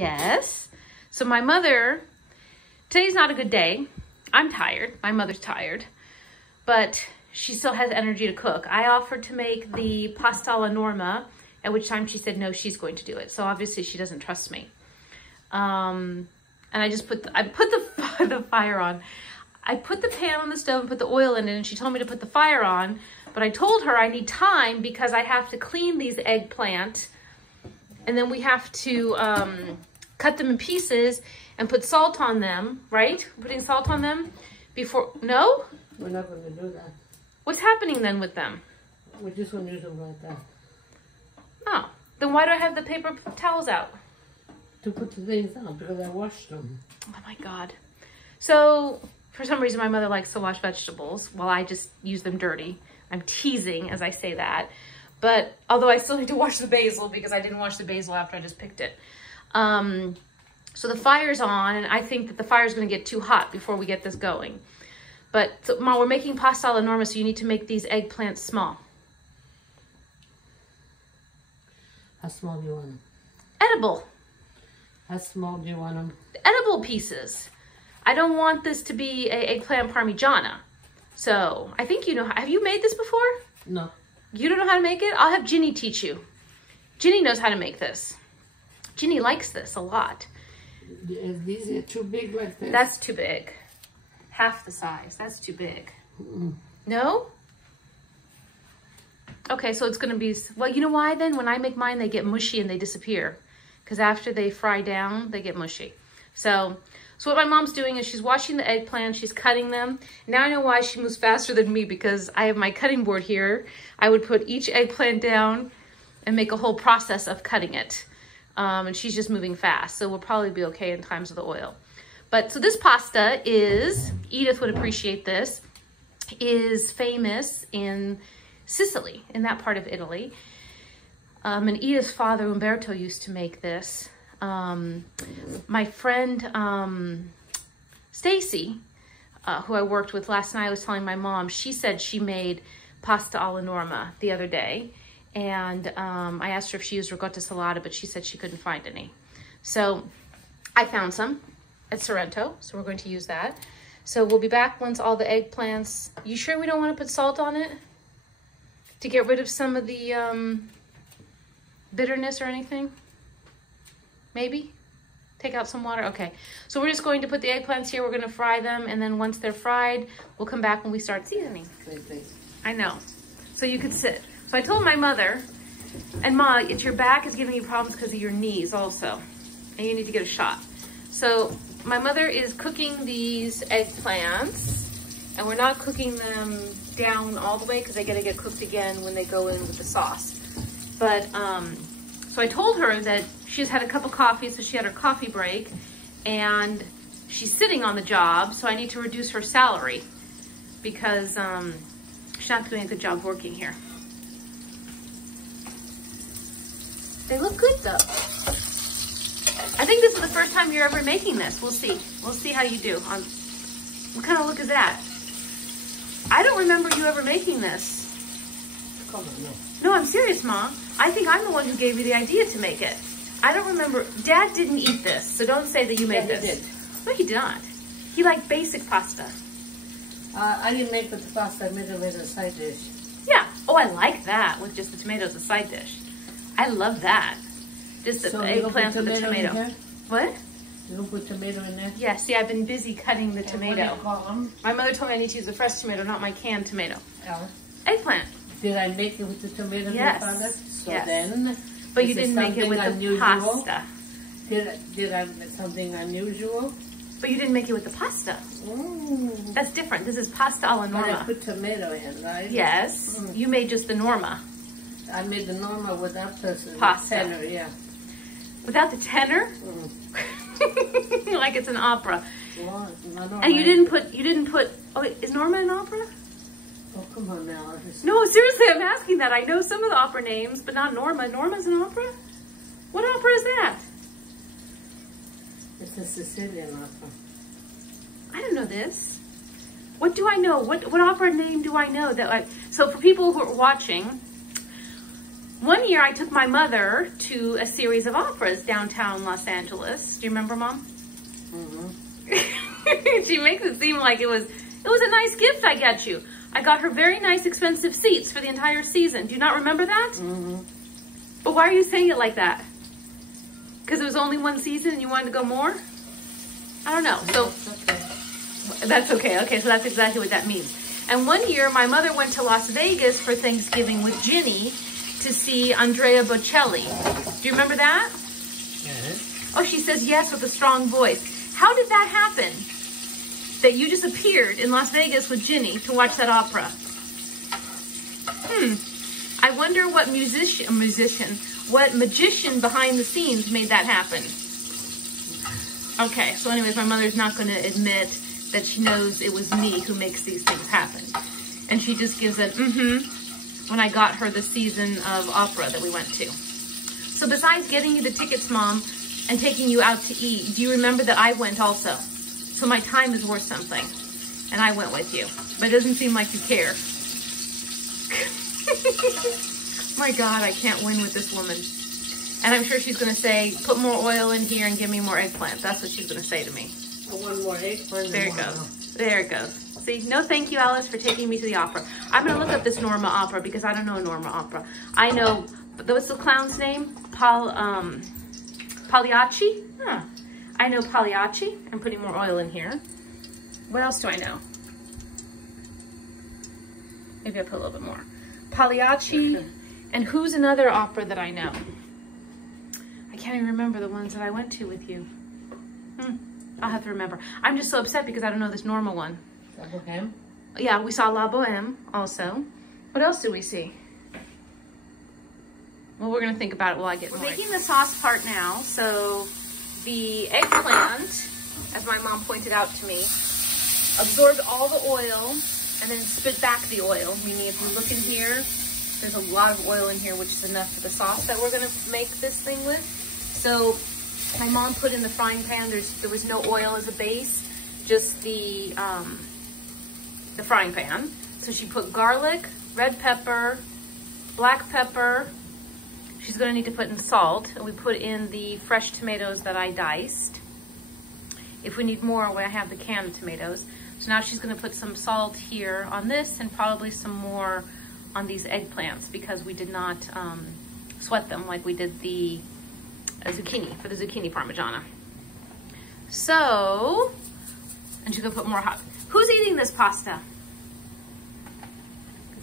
Yes. So my mother, today's not a good day. I'm tired. My mother's tired. But she still has energy to cook. I offered to make the pasta alla Norma, at which time she said no, she's going to do it. So obviously she doesn't trust me. And I just put the fire on. I put the pan on the stove and put the oil in it, and she told me to put the fire on. But I told her I need time because I have to clean these eggplant, and then we have to cut them in pieces and put salt on them, right? Putting salt on them before, no? We're not going to do that. What's happening then with them? We're just going to use them like that. Oh, then why do I have the paper towels out? To put the things on, because I washed them. Oh my God. So, for some reason my mother likes to wash vegetables while I just use them dirty. I'm teasing as I say that. But, although I still need to wash the basil because I didn't wash the basil after I just picked it. So the fire's on, and I think that the fire's going to get too hot before we get this going. But, so, Mom, we're making pasta alla Norma, so you need to make these eggplants small. How small do you want them? Edible. How small do you want them? Edible pieces. I don't want this to be a eggplant parmigiana. So, I think you know, have you made this before? No. You don't know how to make it? I'll have Ginny teach you. Ginny knows how to make this. Ginny likes this a lot. These are too big like this. That's too big. Half the size. That's too big. No? Okay, so it's going to be... Well, you know why then? When I make mine, they get mushy and they disappear. Because after they fry down, they get mushy. So what my mom's doing is she's washing the eggplant. She's cutting them. Now I know why she moves faster than me, because I have my cutting board here. I would put each eggplant down and make a whole process of cutting it. And she's just moving fast. So we'll probably be okay in times of the oil. But so this pasta is, Edith would appreciate this, is famous in Sicily, in that part of Italy. And Edith's father, Umberto, used to make this. My friend Stacy, who I worked with last night, I was telling my mom, she said she made pasta alla Norma the other day. And I asked her if she used ricotta salata, but she said she couldn't find any. So I found some at Sorrento, so we're going to use that. So we'll be back once all the eggplants... You sure we don't want to put salt on it? To get rid of some of the bitterness or anything? Maybe? Take out some water? Okay. So we're just going to put the eggplants here. We're going to fry them, and then once they're fried, we'll come back when we start seasoning. I know. So you could sit. So I told my mother, and Ma, your back is giving you problems because of your knees also, and you need to get a shot. So my mother is cooking these eggplants, and we're not cooking them down all the way because they got to get cooked again when they go in with the sauce. But so I told her that she's had a cup of coffee, so she had her coffee break, and she's sitting on the job, so I need to reduce her salary because she's not doing a good job working here. They look good though. I think this is the first time you're ever making this. We'll see. We'll see how you do. What kind of look is that? I don't remember you ever making this. Come on, no. No, I'm serious, Mom. I think I'm the one who gave you the idea to make it. I don't remember. Dad didn't eat this, so don't say that you made this. He did. No, he did not. He liked basic pasta. I didn't make with the pasta. I made it as a side dish. Yeah. Oh, I like that with just the tomatoes, a side dish. I love that. Just the eggplants with the tomato. What? You don't put tomato in there? Yeah, see, I've been busy cutting the tomato. What do you call them? My mother told me I need to use the fresh tomato, not my canned tomato. Alla. Eggplant. Did I make it with the tomato? Yes. So yes. Then, but you didn't make it with the pasta. Did I make something unusual? But you didn't make it with the pasta. Mm. That's different. This is pasta alla Norma. But I put tomato in, right? Yes. You made just the Norma. I made the Norma without the pasta. Tenor, yeah. Without the tenor? Like it's an opera. Well, no, and you didn't put, oh, is Norma an opera? Oh, come on now. No, seriously, I'm asking that. I know some of the opera names, but not Norma. Norma's an opera? What opera is that? It's a Sicilian opera. I don't know this. What do I know? What opera name do I know that so for people who are watching, One year I took my mother to a series of operas downtown Los Angeles. Do you remember, Mom? Mm-hmm. She makes it seem like it was a nice gift I got you. I got her very nice expensive seats for the entire season. Do you not remember that? Mm-hmm. But why are you saying it like that? Because it was only one season and you wanted to go more? I don't know. So that's okay. Okay, so that's exactly what that means. And one year my mother went to Las Vegas for Thanksgiving with Ginny to see Andrea Bocelli. Do you remember that? Yes. Oh, she says yes with a strong voice. How did that happen? That you just appeared in Las Vegas with Ginny to watch that opera? I wonder what what magician behind the scenes made that happen. Okay, so anyways, my mother's not going to admit that she knows it was me who makes these things happen. And she just gives an when I got her the season of opera that we went to. So besides getting you the tickets, Mom, and taking you out to eat, do you remember that I went also? So my time is worth something. And I went with you. But it doesn't seem like you care. My God, I can't win with this woman. And I'm sure she's going to say, put more oil in here and give me more eggplant. That's what she's going to say to me. One more eggplant. There it goes. There it goes. See, no thank you, Alice, for taking me to the opera. I'm going to look up this Norma opera because I don't know a Norma opera. I know, what's the clown's name? Pagliacci? Huh. I know Pagliacci. I'm putting more oil in here. What else do I know? Maybe I put a little bit more. Pagliacci. And who's another opera that I know? I can't even remember the ones that I went to with you. I'll have to remember. I'm just so upset because I don't know this Norma one. La Boheme? Yeah, we saw La Boheme also. What else did we see? Well, we're going to think about it while I get more. We're making the sauce part now. So the eggplant, as my mom pointed out to me, absorbed all the oil and then spit back the oil. Meaning if you look in here, there's a lot of oil in here, which is enough for the sauce that we're going to make this thing with. So my mom put in the frying pan, there was no oil as a base, just the frying pan. So she put garlic, red pepper, black pepper. She's going to need to put in salt. And we put in the fresh tomatoes that I diced. If we need more, I have the canned tomatoes. So now she's going to put some salt here on this and probably some more on these eggplants because we did not sweat them like we did the zucchini, for the zucchini parmigiana. So, and she's gonna put more hot. Who's eating this pasta?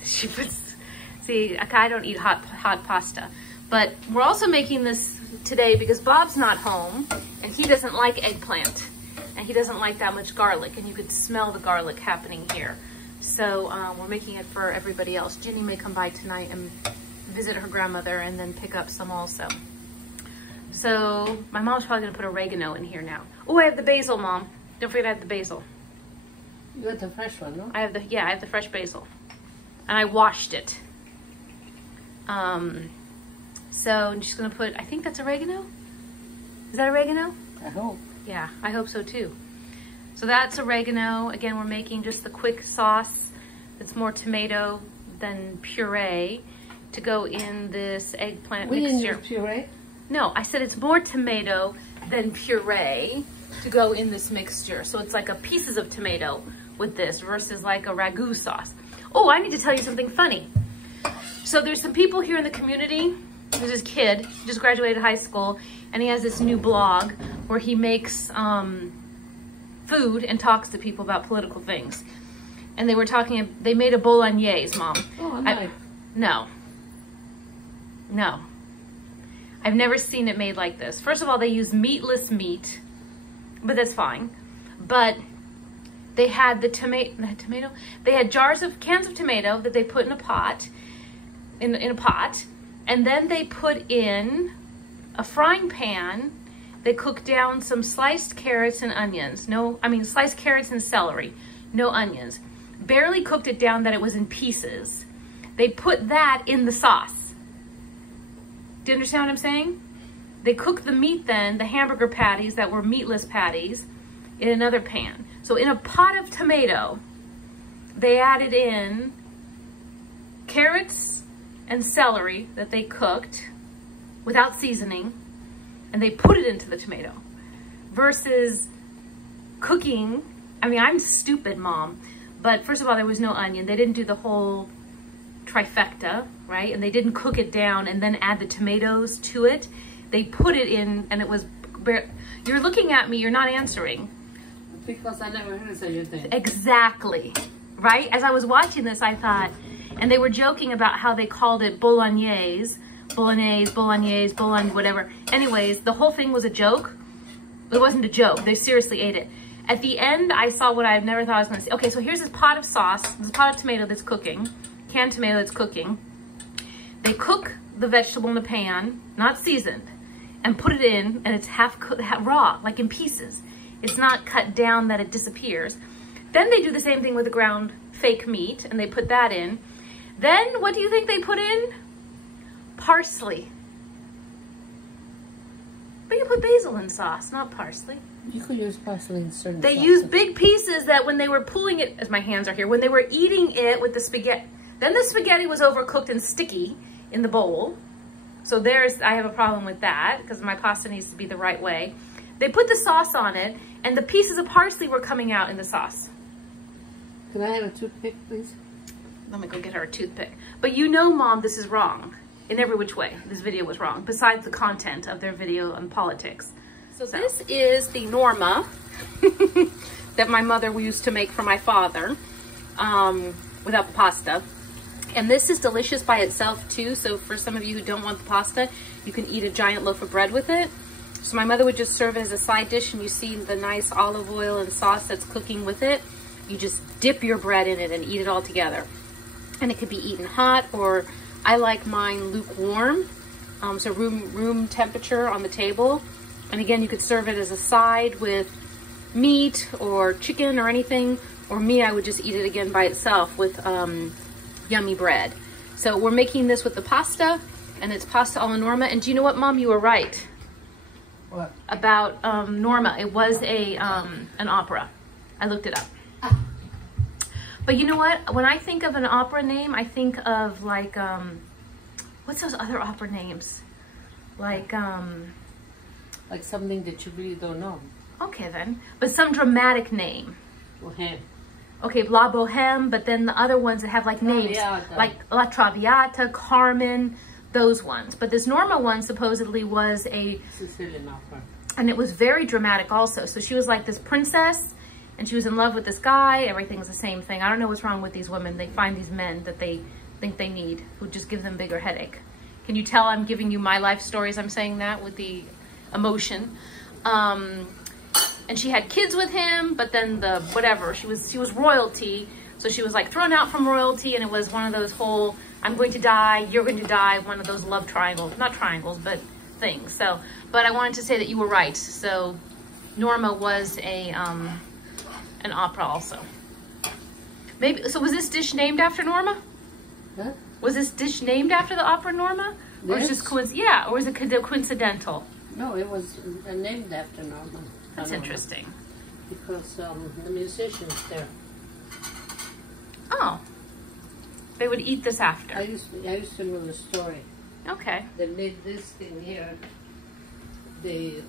She puts, see, I don't eat hot pasta. But we're also making this today because Bob's not home and he doesn't like eggplant. And he doesn't like that much garlic, and you could smell the garlic happening here. So we're making it for everybody else. Ginny may come by tonight and visit her grandmother and then pick up some also. So my mom's probably gonna put oregano in here now. Oh, I have the basil, Mom. Don't forget I have the basil. You got the fresh one, no? I have the fresh basil. And I washed it. So I'm just gonna put, I think that's oregano? Is that oregano? I hope. Yeah, I hope so too. So that's oregano. Again, we're making just the quick sauce. It's more tomato than puree to go in this eggplant mixture. We didn't use puree? No, I said it's more tomato than puree to go in this mixture. So it's like a pieces of tomato with this versus like a ragu sauce. Oh, I need to tell you something funny. So there's some people here in the community. There's this kid, he just graduated high school, and he has this new blog where he makes food and talks to people about political things. And they were talking, they made a bolognese, Mom. Oh, nice. No. I've never seen it made like this. First of all, they use meatless meat, but that's fine. But they had the tomato, they had cans of tomato that they put in a pot, in a pot, and then they put in a frying pan. They cooked down some sliced carrots and onions. Sliced carrots and celery, no onions. Barely cooked it down that it was in pieces. They put that in the sauce. Do you understand what I'm saying? They cooked the meat then, the hamburger patties that were meatless patties, in another pan. So in a pot of tomato, they added in carrots and celery that they cooked without seasoning, and they put it into the tomato, versus cooking. I mean, I'm stupid, Mom, but first of all, there was no onion. They didn't do the whole trifecta, right? And they didn't cook it down and then add the tomatoes to it. They put it in, and it was, you're looking at me, you're not answering. Because I never heard such a thing. Exactly, right? As I was watching this, I thought, and they were joking about how they called it bolognese, whatever. Anyways, the whole thing was a joke. It wasn't a joke. They seriously ate it. At the end, I saw what I never thought I was going to see. Okay, so here's this pot of sauce, this pot of tomato that's cooking, canned tomato that's cooking. They cook the vegetable in the pan, not seasoned, and put it in, and it's half raw, like in pieces. It's not cut down that it disappears. Then they do the same thing with the ground fake meat, and they put that in. Then, what do you think they put in? Parsley. But you put basil in sauce, not parsley. You could use parsley in certain They sauces. used big pieces that when they were pulling it, as my hands are here, when they were eating it with the spaghetti, then the spaghetti was overcooked and sticky in the bowl. So I have a problem with that, because my pasta needs to be the right way. They put the sauce on it, and the pieces of parsley were coming out in the sauce. Can I have a toothpick, please? Let me go get her a toothpick. But you know, Mom, this is wrong. In every which way, this video was wrong, besides the content of their video on politics. So this is the Norma that my mother used to make for my father without the pasta. And this is delicious by itself too. So for some of you who don't want the pasta, you can eat a giant loaf of bread with it. So my mother would just serve it as a side dish, and you see the nice olive oil and sauce that's cooking with it. You just dip your bread in it and eat it all together. And it could be eaten hot, or I like mine lukewarm, so room temperature on the table. And again, you could serve it as a side with meat or chicken or anything. Or me, I would just eat it again by itself with yummy bread. So we're making this with the pasta, and it's pasta alla Norma. And do you know what, Mom? You were right. What? About Norma. It was an opera. I looked it up. But you know what? When I think of an opera name, I think of like, what's those other opera names? Like something that you really don't know. Okay then. But some dramatic name. Bohème. Okay, La Bohème, but then the other ones that have like names. Like La Traviata, Carmen, those ones. But this Norma one supposedly was a Sicilian opera. And it was very dramatic also. So she was like this princess, and she was in love with this guy. Everything's the same thing. I don't know what's wrong with these women. They find these men that they think they need, who just give them bigger headache. Can you tell I'm giving you my life stories? I'm saying that with the emotion. And she had kids with him, but then she was royalty. So she was like thrown out from royalty, and it was one of those whole, I'm going to die, you're going to die, one of those love triangles, not triangles, but things. So, but I wanted to say that you were right. So Norma was an opera also. Maybe, so was this dish named after Norma? Huh? Was this dish named after the opera Norma? Or is this or is it coincidental? No, it was named after Norma. That's interesting. Because the musicians there. Oh. They would eat this after. I used to know the story. Okay. They made this thing here. They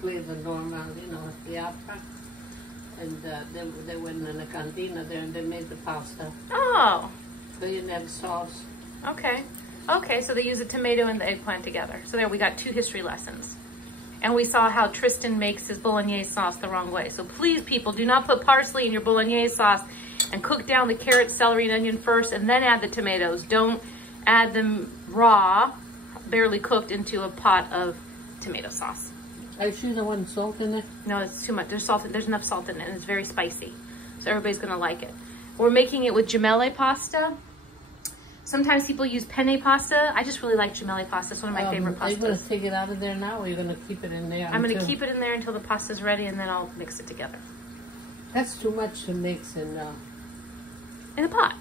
played the Norma, the opera. And they went in the cantina there, and they made the pasta. Oh. They didn't have sauce. Okay. Okay, so they use the tomato and the eggplant together. So there we got 2 history lessons. And we saw how Tristan makes his bolognese sauce the wrong way. So please, people, do not put parsley in your bolognese sauce, and cook down the carrot, celery, and onion first, and then add the tomatoes. Don't add them raw, barely cooked, into a pot of tomato sauce. Are you sure there wasn't salt in it? No, it's too much. There's enough salt in it, and it's very spicy. So everybody's gonna like it. We're making it with gemelli pasta. Sometimes people use penne pasta. I just really like gemelli pasta. It's one of my favorite pastas. Are you going to take it out of there now, or are you going to keep it in there? I'm going to keep it in there until the pasta's ready, and then I'll mix it together. That's too much to mix in a pot.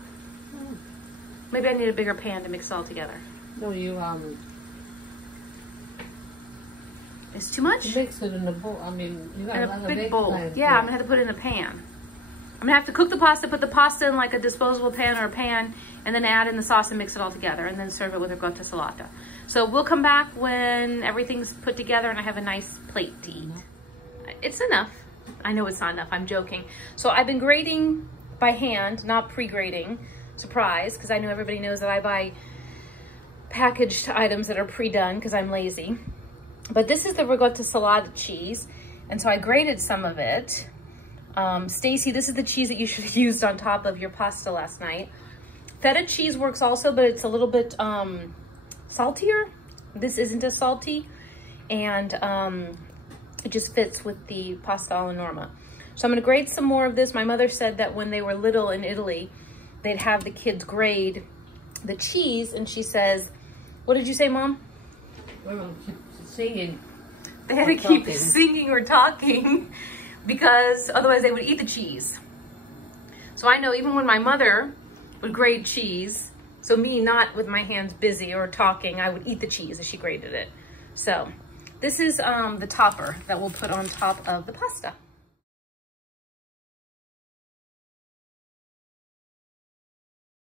Maybe I need a bigger pan to mix it all together. No, It's too much? You mix it in a bowl. I mean, you got in a lot big of bowl. eggplant. Yeah, I'm going to have to put it in a pan. I'm gonna have to cook the pasta, put the pasta in like a disposable pan or a pan, and then add in the sauce and mix it all together, and then serve it with ricotta salata. So we'll come back when everything's put together and I have a nice plate to eat. It's enough. I know it's not enough, I'm joking. So I've been grating by hand, not pre-grating. Surprise, because I know everybody knows that I buy packaged items that are pre-done because I'm lazy. But this is the ricotta salata cheese, and so I grated some of it. Stacy, this is the cheese that you should have used on top of your pasta last night. Feta cheese works also, but it's a little bit saltier. This isn't as salty, and it just fits with the pasta alla Norma. So I'm gonna grate some more of this. My mother said that when they were little in Italy, they'd have the kids grade the cheese, and she says, what did you say, Mom? Well, singing. They had to keep singing or talking because otherwise they would eat the cheese. So I know even when my mother would grate cheese, so me not with my hands busy or talking, I would eat the cheese as she grated it. So this is the topper that we'll put on top of the pasta.